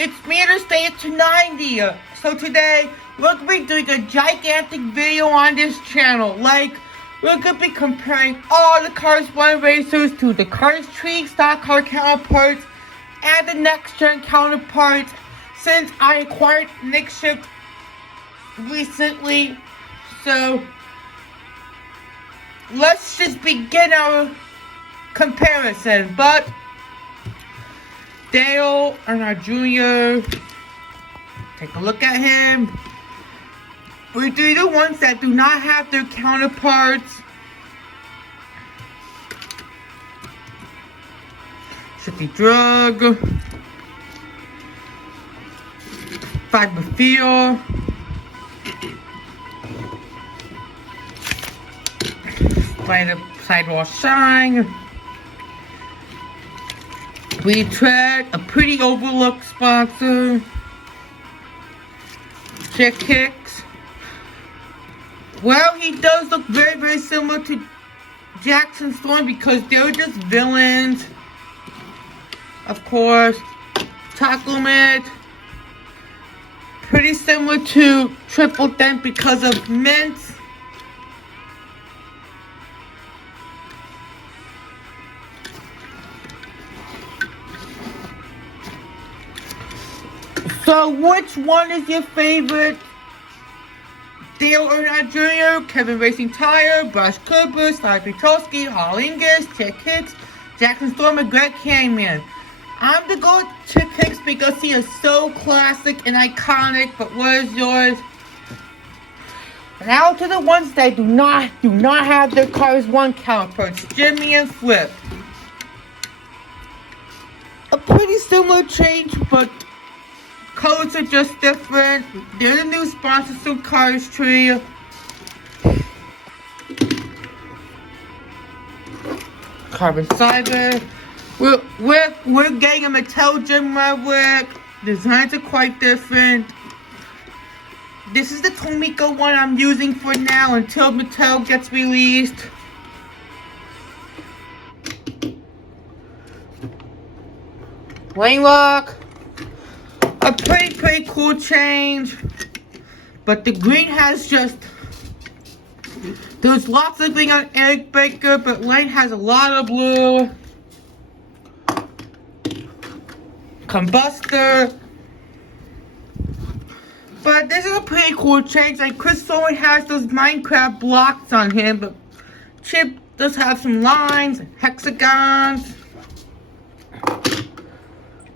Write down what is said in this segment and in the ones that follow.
it's me to stay at 290. So today, we're going to be doing a gigantic video on this channel. Like, we're going to be comparing all the Cars 1 racers to the Cars Tree stock car counterparts and the next-gen counterparts since I acquired Nick Shift recently. So, let's just begin our comparison. But Dale Earnhardt Jr. Take a look at him. We're doing the ones that do not have their counterparts. Shifty Drug. Fiber Feel. Sidewall Shine. Retread, a pretty overlooked sponsor. Chick Kicks. Well, he does look very, very similar to Jackson Storm because they're just villains. Of course. Taco Mint. Pretty similar to Triple Dent because of mints. So, which one is your favorite? Dale Earnhardt Jr., Kevin Racing Tire, Brush Cooper, Sly Petrosky, Hollingus, Chick Hicks, Jackson Storm, and Greg Canyon. I'm gonna go with Chick Hicks because he is so classic and iconic, but what is yours? Now to the ones that do not have their Cars 1 counterparts, Jimmy and Flip. A pretty similar change, but codes are just different. They're the new sponsors from Cars Tree. Carbon Cyber. We're getting a Mattel Jim Maverick. Designs are quite different. This is the Tomiko one I'm using for now until Mattel gets released. Lane Lock. A pretty cool change, but the green has just, there's lots of green on Eric Baker, but Lane has a lot of blue. Combustor, but this is a pretty cool change. Like Chris Owen has those Minecraft blocks on him, but Chip does have some lines, hexagons.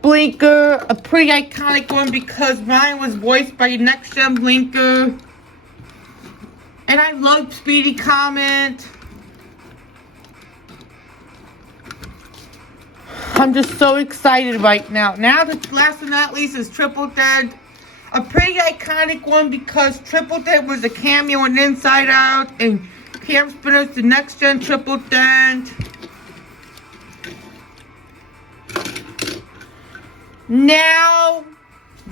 Blinker, a pretty iconic one because Ryan was voiced by Next Gen Blinker. And I love Speedy Comment. I'm just so excited right now. Now the last but not least is Triple Dent. A pretty iconic one because Triple Dent was a cameo in Inside Out and Cam Spinner's the Next Gen Triple Dent. Now,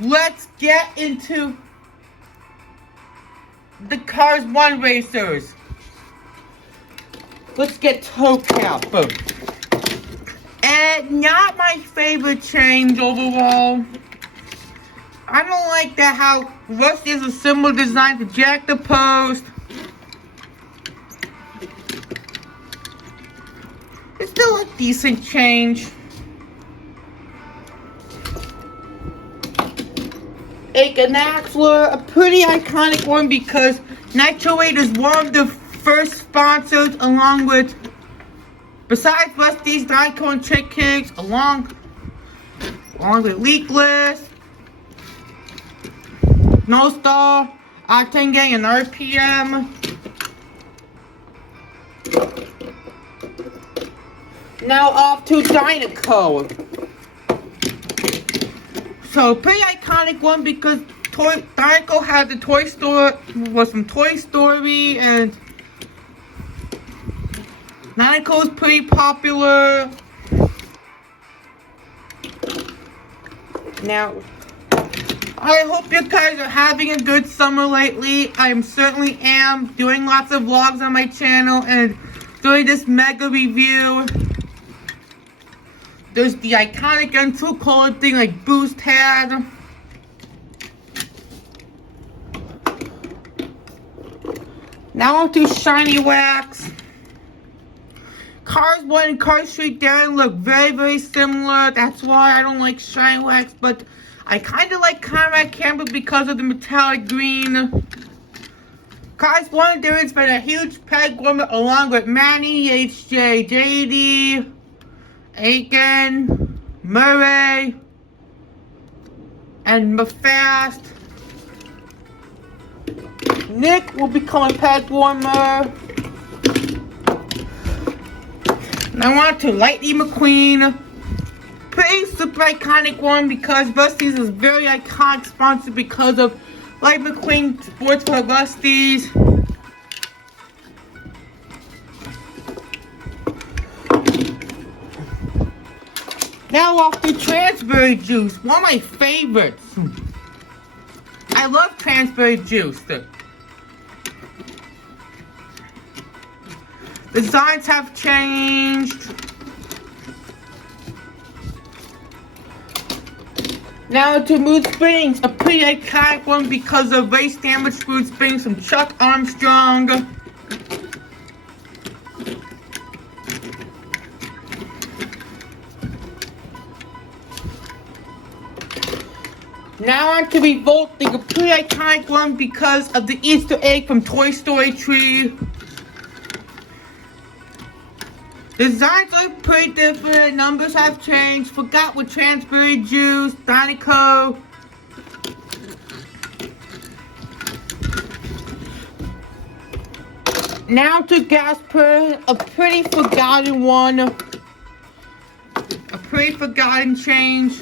let's get into the Cars 1 racers. Let's get toe cap. And not my favorite change overall. I don't like that how Rusty is a similar design to Jack the Post. It's still a decent change. Aiken Axler, a pretty iconic one because Nitro 8 is one of the first sponsors along with, besides Rusty's, Dyco and Chick Kicks, along with Leakless, No Star, Octane Gang, and RPM. Now off to Dynaco. So, pretty iconic one because Dynaco had the toy store, was from Toy Story, and Dynaco is pretty popular. Now, I hope you guys are having a good summer lately. I certainly am doing lots of vlogs on my channel and doing this mega review. There's the iconic and true color thing like Boost had. Now on to Shiny Wax. Cars 1 and Cars 3 Darren look very similar. That's why I don't like Shiny Wax, but I kind of like Conrad Campbell because of the metallic green. Cars 1 and Darren's been a huge peg warmer along with Manny, HJ, JD, Aiken, Murray, and Mafast. Nick will become a peg warmer. And I want to Lightning McQueen. Pretty super iconic one because Rusty's is very iconic sponsor because of Lightning McQueen Sports for Rusty's. Now off to Transberry Juice, one of my favorites. I love Transberry Juice. Designs have changed. Now to Mood Springs, a pretty iconic one because of race damaged Mood Springs from Chuck Armstrong. Now on to Revolting, a pretty iconic one because of the Easter egg from Toy Story Tree. Designs are pretty different, numbers have changed, forgot with Transberry Juice, Donico. Now to Gasper, a pretty forgotten one. A pretty forgotten change.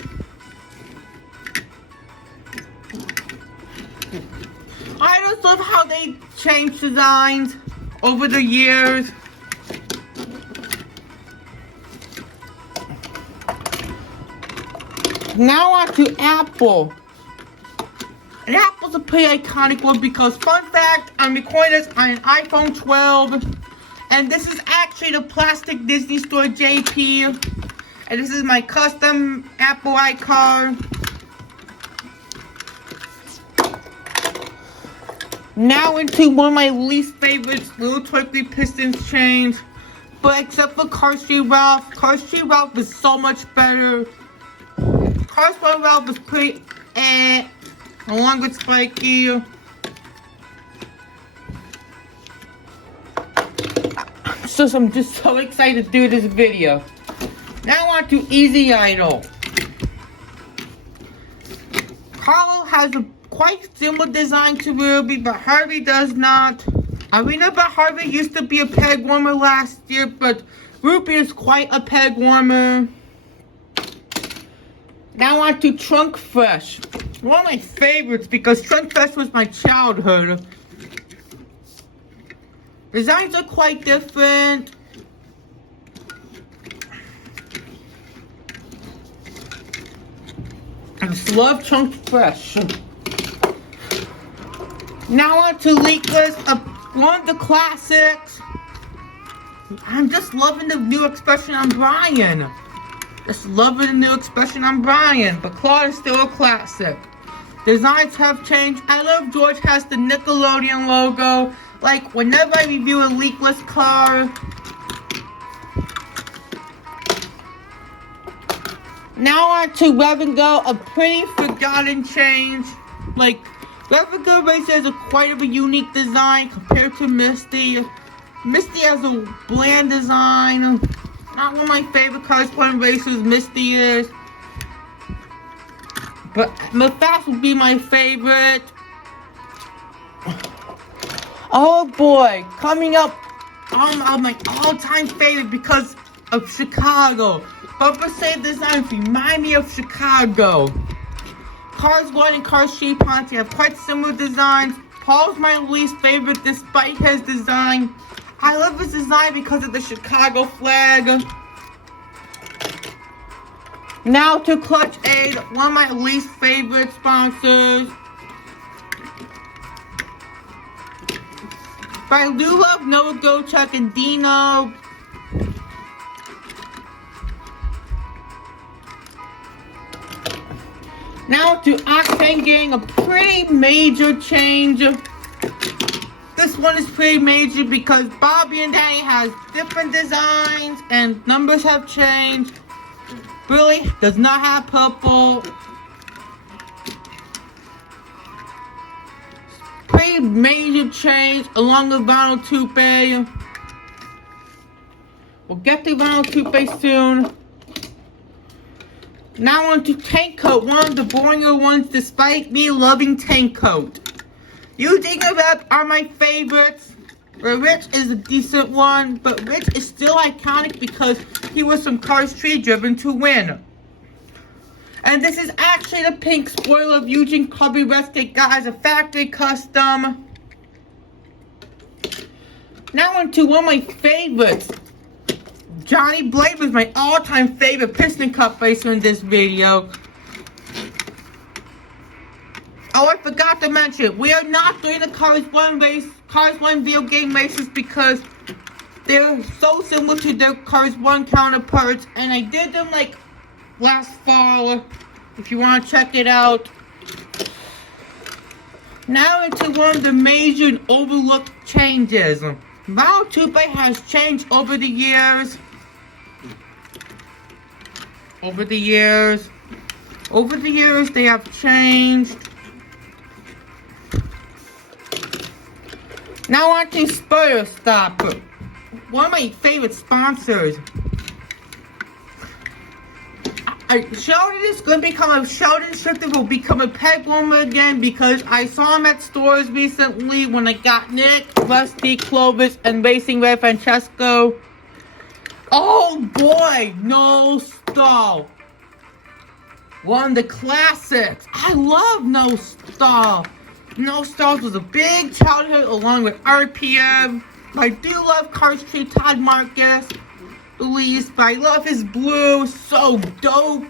I just love how they change designs over the years. Now on to Apple. And Apple's a pretty iconic one because, fun fact, I'm recording this on an iPhone 12. And this is actually the plastic Disney Store JP. And this is my custom Apple iCar. Now into one of my least favorites, Little Twinkly Pistons change. But except for Car Street Ralph. Car Street Ralph is so much better. Car Street Ralph is pretty along with Spiky. So I'm just so excited to do this video. Now on to Easy Idol. Carlo has a quite similar design to Ruby, but Harvey does not. Arena but Harvey used to be a peg warmer last year, but Ruby is quite a peg warmer. Now on to Trunk Fresh. One of my favorites because Trunk Fresh was my childhood. Designs are quite different. I just love Trunk Fresh. Now on to Leakless, one of the classics. I'm just loving the new expression on Brian. Just loving the new expression on Brian. But Claude is still a classic. Designs have changed. I love George has the Nickelodeon logo. Like whenever I review a Leakless car. Now on to Rev and Go, a pretty forgotten change. Like, Rev and Go Racer has quite of a unique design compared to Misty. Misty has a bland design. Not one of my favorite cars playing racers, Misty is. But Mafast would be my favorite. Oh boy, coming up on my all-time favorite because of Chicago. Bumper Save designs remind me of Chicago. Cars 1 and Cars 3 Ponte have quite similar designs. Paul's my least favorite despite his design. I love his design because of the Chicago flag. Now to Clutch Aid, one of my least favorite sponsors. But I do love Noah Gochuk and Dino. Now to Octane getting a pretty major change. This one is pretty major because Bobby and Danny has different designs and numbers have changed. Billy does not have purple. Pretty major change along with Vinyl Toupe. We'll get to Vinyl Toupe soon. Now on to Tank Coat, one of the boringer ones despite me loving Tank Coat. Using a Rep are my favorites. Rich is a decent one, but Rich is still iconic because he was from Cars 3 driven to win. And this is actually the pink spoiler of Eugene Cubby Restate got as a factory custom. Now on to one of my favorites. Johnny Blade was my all-time favorite Piston Cup racer in this video. Oh, I forgot to mention, we are not doing the Cars 1 video game races because they're so similar to their Cars 1 counterparts, and I did them like last fall, if you want to check it out. Now into one of the major and overlooked changes. Vinyl Toupe has changed over the years. Over the years, they have changed. Now on to Spoiler Stop, one of my favorite sponsors. Sheldon is going to become Sheldon Shifter will become a peg warmer again because I saw him at stores recently when I got Nick, Rusty, Clovis, and Racing Red Francesco. Oh boy, No Stall. One of the classics. I love No Stall. No Stalls was a big childhood along with RPM. I do love Cars 3 Todd Marcus, the least, but I love his blue. So dope.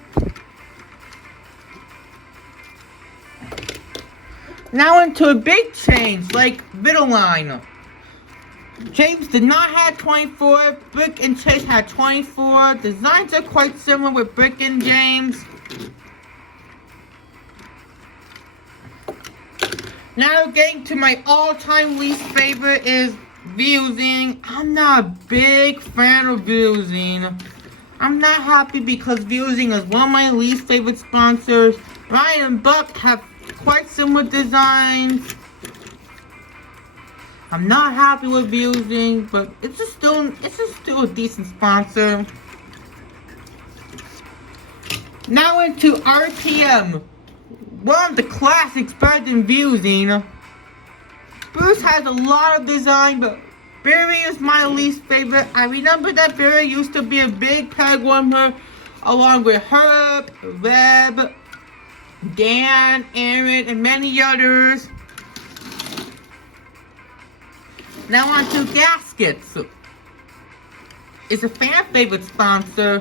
Now into a big change like Vitaline. James did not have 24. Brick and Chase had 24. Designs are quite similar with Brick and James. Now getting to my all-time least favorite is Viewzine. I'm not a big fan of Viewzine. I'm not happy because Viewzine is one of my least favorite sponsors. Ryan and Buck have quite similar designs. I'm not happy with Viewzine, but it's just still a decent sponsor. Now into RPM. One of the classics better than Viewzine. Bruce has a lot of design, but Barry is my least favorite. I remember that Barry used to be a big peg warmer along with Herb, Webb, Dan, Aaron, and many others. Now on to Gaskets. It's a fan favorite sponsor.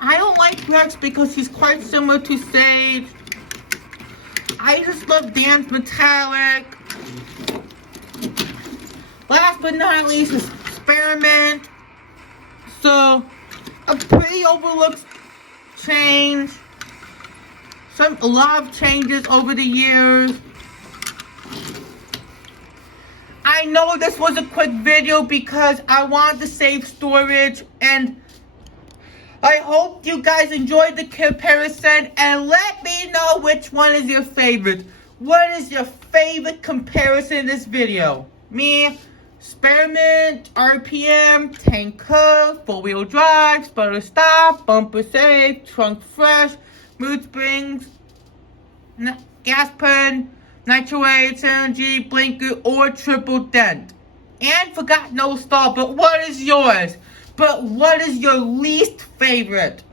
I don't like Rex because he's quite similar to Sage. I just love Dan's metallic. Last but not least is Experiment. So, a pretty overlooked change. A lot of changes over the years. I know this was a quick video because I wanted to save storage, and I hope you guys enjoyed the comparison, and let me know which one is your favorite. What is your favorite comparison in this video? Me, Experiment, RPM, Tank Curve, 4-wheel drive, Spoiler Stop, Bumper Safe, Trunk Fresh, Mood Springs, Gas Pen, Nitro 8, Energy, Blinker, or Triple Dent. And forgot No Stall, but what is yours? But what is your least favorite?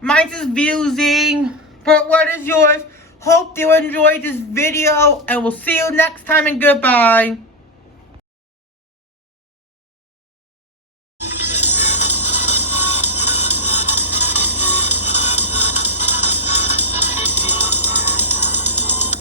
Mine's is Viewzine, but what is yours? Hope you enjoyed this video, and we'll see you next time, and goodbye.